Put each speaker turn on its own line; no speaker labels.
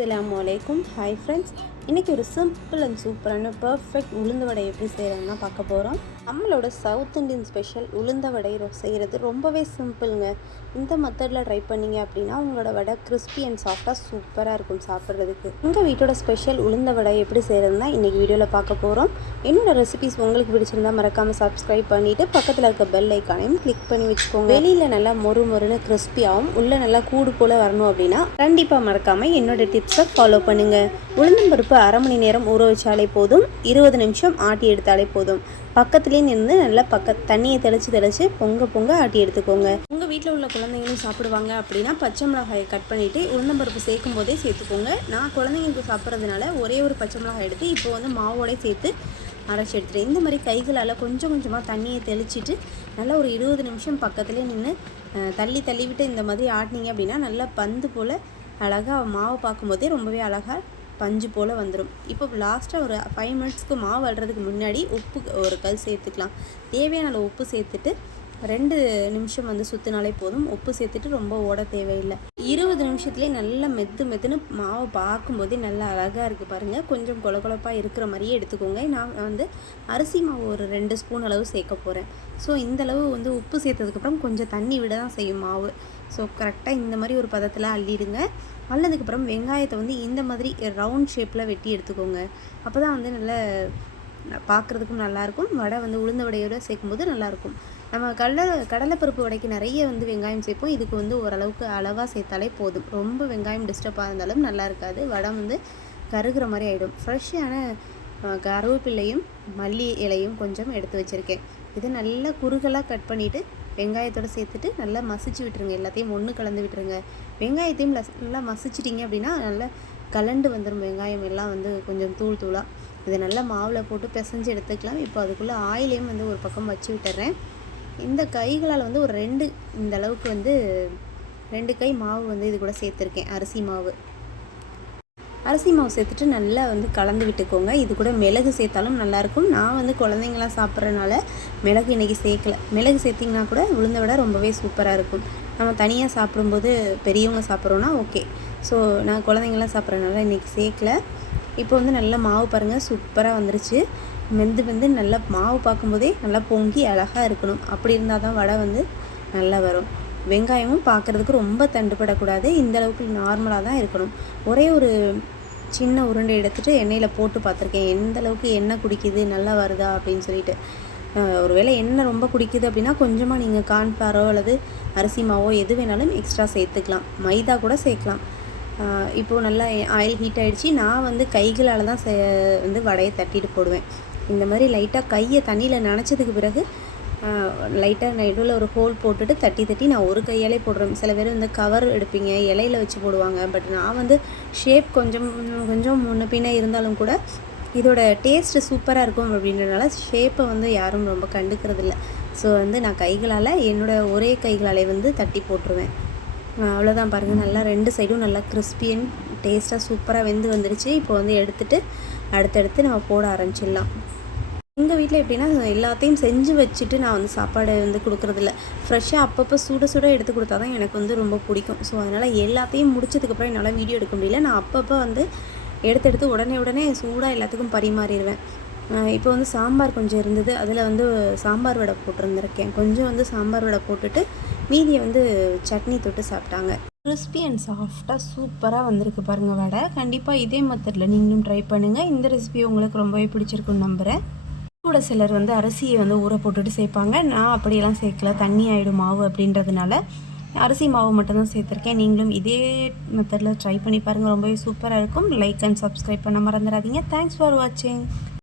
അസ്സലാമു അലൈക്കും. Hi friends இன்றைக்கி ஒரு சிம்பிள் அண்ட் சூப்பரான பர்ஃபெக்ட் உளுந்த வடை எப்படி செய்கிறதுனா பார்க்க போகிறோம் நம்மளோட சவுத் இண்டியன் ஸ்பெஷல் உளுந்த வடை செய்கிறது ரொம்பவே சிம்பிளுங்க இந்த மெத்தடில் ட்ரை பண்ணீங்க அப்படின்னா உங்களோட வடை கிறிஸ்பி அண்ட் சாஃப்டாக சூப்பராக இருக்கும் சாப்பிட்றதுக்கு. உங்கள் வீட்டோட ஸ்பெஷல் உளுந்த வடை எப்படி செய்கிறதுனா இன்றைக்கி வீடியோவில் பார்க்க போகிறோம் என்னோட ரெசிபிஸ் உங்களுக்கு பிடிச்சிருந்தா மறக்காமல் சப்ஸ்கிரைப் பண்ணிவிட்டு பக்கத்தில் இருக்க பெல் ஐக்கானையும் கிளிக் பண்ணி வச்சுக்கோங்க. வெளியில் நல்லா மொறு மொறுன்னு கிறிஸ்பியாகவும் உள்ளே நல்லா கூடு போல் வரணும் அப்படின்னா கண்டிப்பாக மறக்காமல் என்னோடய டிப்ஸை ஃபாலோ பண்ணுங்கள் உளுந்தம்பருப்பு அரை மணி நேரம் ஊற வச்சாலே போதும். இருபது நிமிஷம் ஆட்டி எடுத்தாலே போதும். பக்கத்துலேயே நின்று நல்லா பக்க தண்ணியை தெளித்து தெளித்து பொங்க பொங்க ஆட்டி எடுத்துக்கோங்க. உங்கள் வீட்டில் உள்ள குழந்தைங்களும் சாப்பிடுவாங்க அப்படின்னா பச்சை மிளகாயை கட் பண்ணிவிட்டு உளுந்தம்பருப்பு சேர்க்கும் போதே சேர்த்துக்கோங்க. நான் குழந்தைங்களுக்கு சாப்பிட்றதுனால ஒரே ஒரு பச்சை மிளகாய் எடுத்து இப்போ வந்து மாவோட சேர்த்து அரைச்சி எடுத்துகிறேன் இந்த மாதிரி கைகளால் கொஞ்சம் கொஞ்சமாக தண்ணியை தெளிச்சிட்டு நல்லா ஒரு இருபது நிமிஷம் பக்கத்துலேயே நின்று தள்ளி தள்ளி விட்டு இந்த மாதிரி ஆட்டினீங்க அப்படின்னா நல்லா பந்து போல் அழகாக மாவை பார்க்கும்போதே ரொம்பவே அழகாக பஞ்சு போல் வந்துடும் இப்போ லாஸ்ட்டாக ஒரு ஃபைவ் மினிட்ஸ்க்கு மாவு அல்றதுக்கு முன்னாடி உப்பு ஒரு கல் சேர்த்துக்கலாம். தேவையான அளவு உப்பு சேர்த்துட்டு ரெண்டு நிமிஷம் வந்து சுற்றினாலே போதும். உப்பு சேர்த்துட்டு ரொம்ப ஓட தேவையில்லை. இருபது நிமிஷத்துலேயே நல்லா மெத்து மெத்துன்னு மாவு பார்க்கும்போதே நல்லா அழகாக இருக்குது பாருங்கள் கொஞ்சம் கொல கொலப்பாக இருக்கிற மாதிரியே எடுத்துக்கோங்க. நான் வந்து அரிசி மாவு ஒரு ரெண்டு ஸ்பூன் அளவு சேர்க்க போகிறேன் ஸோ இந்த அளவு வந்து உப்பு சேர்த்ததுக்கப்புறம் கொஞ்சம் தண்ணி விட தான் செய்யும் மாவு. ஸோ கரெக்டாக இந்த மாதிரி ஒரு பதத்தில் அள்ளிடுங்க. அல்லதுக்கப்புறம் வெங்காயத்தை வந்து இந்த மாதிரி ரவுண்ட் ஷேப்பில் வெட்டி எடுத்துக்கோங்க. அப்போ தான் வந்து நல்ல பார்க்குறதுக்கும் நல்லாயிருக்கும். வடை வந்து உளுந்த வடையோட சேர்க்கும்போது நல்லாயிருக்கும். நம்ம கடலை கடலைப்பருப்பு வடைக்கு நிறைய வந்து வெங்காயம் சேர்ப்போம். இதுக்கு வந்து ஓரளவுக்கு அளவாக சேர்த்தாலே போதும். ரொம்ப வெங்காயம் டிஸ்டர்பாக இருந்தாலும் நல்லா இருக்காது. வடை வந்து கருகிற மாதிரி ஆகிடும் ஃப்ரெஷ்ஷான கருவேப்பிலையும் மல்லி இலையும் கொஞ்சம் எடுத்து வச்சுருக்கேன். இதை நல்லா குறுகலாக கட் பண்ணிவிட்டு வெங்காயத்தோட சேர்த்துட்டு நல்லா மசிச்சு விட்டுருங்க. எல்லாத்தையும் ஒன்று கலந்து விட்டுருங்க. வெங்காயத்தையும் லஸ்- நல்லா மசிச்சிட்டிங்க அப்படின்னா நல்லா கலண்டு வந்துடும் வெங்காயம் எல்லாம் வந்து கொஞ்சம் தூள் தூளாக இதை நல்லா மாவில் போட்டு பிசைஞ்சு எடுத்துக்கலாம். இப்போ அதுக்குள்ளே ஆயிலையும் வந்து ஒரு பக்கம் வச்சு விட்டுறேன். இந்த கைகளால் வந்து ஒரு ரெண்டு இந்த அளவுக்கு வந்து ரெண்டு கை மாவு வந்து இது கூட சேர்த்துருக்கேன். அரிசி மாவு. அரிசி மாவு சேர்த்துட்டு நல்லா வந்து கலந்து விட்டுக்கோங்க. இது கூட மிளகு சேர்த்தாலும் நல்லாயிருக்கும். நான் வந்து குழந்தைங்களாம் சாப்பிட்றதுனால மிளகு இன்றைக்கி சேர்க்கல. மிளகு சேர்த்திங்கன்னா கூட உளுந்த விட ரொம்பவே சூப்பராக இருக்கும். நம்ம தனியாக சாப்பிடும்போது பெரியவங்க சாப்பிட்றோன்னா ஓகே. ஸோ நான் குழந்தைங்களாம் சாப்பிட்றதுனால இன்றைக்கி சேர்க்கல. இப்போ வந்து நல்லா மாவு பாருங்கள் சூப்பராக வந்துருச்சு. மெந்து வந்து நல்லா மாவு பார்க்கும்போதே நல்லா பொங்கி அழகாக இருக்கணும். அப்படி இருந்தால் தான் வடை வந்து நல்லா வரும். வெங்காயமும் பார்க்குறதுக்கு ரொம்ப தண்டுபடக்கூடாது. இந்த அளவுக்கு நார்மலாக தான் இருக்கணும். ஒரே ஒரு சின்ன உருண்டை எடுத்துகிட்டு எண்ணெயில் போட்டு பார்த்துருக்கேன். எந்த அளவுக்கு எண்ணெய் குடிக்குது நல்லா வருதா அப்படின்னு சொல்லிட்டு. ஒருவேளை எண்ணெய் ரொம்ப குடிக்குது அப்படின்னா கொஞ்சமாக நீங்கள் கான்ஃப்ளாரோ அல்லது அரிசி மாவோ எது வேணாலும் எக்ஸ்ட்ரா சேர்த்துக்கலாம். மைதா கூட சேர்க்கலாம். இப்போது நல்லா ஆயில் ஹீட் ஆகிடுச்சு நான் வந்து கைகளால் தான் வந்து வடையை தட்டிட்டு போடுவேன். இந்த மாதிரி லைட்டாக கையை தண்ணியில் நனைச்சதுக்கு பிறகு லைட்டாக நடுவில் ஒரு ஹோல் போட்டுட்டு தட்டி தட்டி நான் ஒரு கையாலே போடுறேன். சில பேர் வந்து கவர் எடுப்பீங்க இலையில வச்சு போடுவாங்க. பட் நான் வந்து ஷேப் கொஞ்சம் கொஞ்சம் முன்ன பின்ன இருந்தாலும் கூட இதோட டேஸ்ட்டு சூப்பராக இருக்கும் அப்படின்றனால ஷேப்பை வந்து யாரும் ரொம்ப கண்டுக்கிறதில்ல. ஸோ வந்து நான் கைகளால் என்னோட ஒரே கைகளாலே வந்து தட்டி போட்டுருவேன். அவ்வளோதான் பாருங்கள் நல்லா ரெண்டு சைடும் நல்லா crispy டேஸ்ட்டாக சூப்பராக வெந்து வந்துடுச்சு இப்போ வந்து எடுத்துகிட்டு அடுத்தடுத்து நம்ம போட ஆரம்பிச்சிடலாம். எங்கள் வீட்டில் எப்படின்னா எல்லாத்தையும் செஞ்சு வச்சுட்டு நான் வந்து சாப்பாடு வந்து கொடுக்குறதில்ல. ஃப்ரெஷ்ஷாக அப்பப்போ சுட சுட எடுத்து கொடுத்தா தான் எனக்கு வந்து ரொம்ப பிடிக்கும். ஸோ அதனால் எல்லாத்தையும் முடிச்சதுக்கப்புறம் என்னால் வீடியோ எடுக்க முடியல. நான் அப்பப்போ வந்து எடுத்து எடுத்து உடனே உடனே சூடாக எல்லாத்துக்கும் பரிமாறிடுவேன் இப்போ வந்து சாம்பார் கொஞ்சம் இருந்தது. அதில் வந்து சாம்பார் வடை போட்டிருந்துருக்கேன். கொஞ்சம் வந்து சாம்பார் வடை போட்டுட்டு மீதியை வந்து சட்னி தொட்டு சாப்பிட்டாங்க. கிறிஸ்பி அண்ட் சாஃப்டாக சூப்பராக வந்திருக்கு பாருங்கள் வடை. கண்டிப்பாக இதே மெத்தடில் நீங்களும் ட்ரை பண்ணுங்கள் இந்த ரெசிபி உங்களுக்கு ரொம்பவே பிடிச்சிருக்குன்னு நம்புகிறேன் கூட சிலர் வந்து அரிசியை வந்து ஊற போட்டுட்டு சேர்ப்பாங்க. நான் அப்படியெல்லாம் சேர்க்கல. தண்ணி ஆகிடும் மாவு அப்படின்றதுனால அரிசி மாவு மட்டும்தான் சேர்த்துருக்கேன். நீங்களும் இதே மெத்தடில் ட்ரை பண்ணி பாருங்கள் ரொம்பவே சூப்பராக இருக்கும். லைக் அண்ட் சப்ஸ்கிரைப் பண்ண மறந்துடாதீங்க. தேங்க்ஸ் ஃபார் வாட்சிங்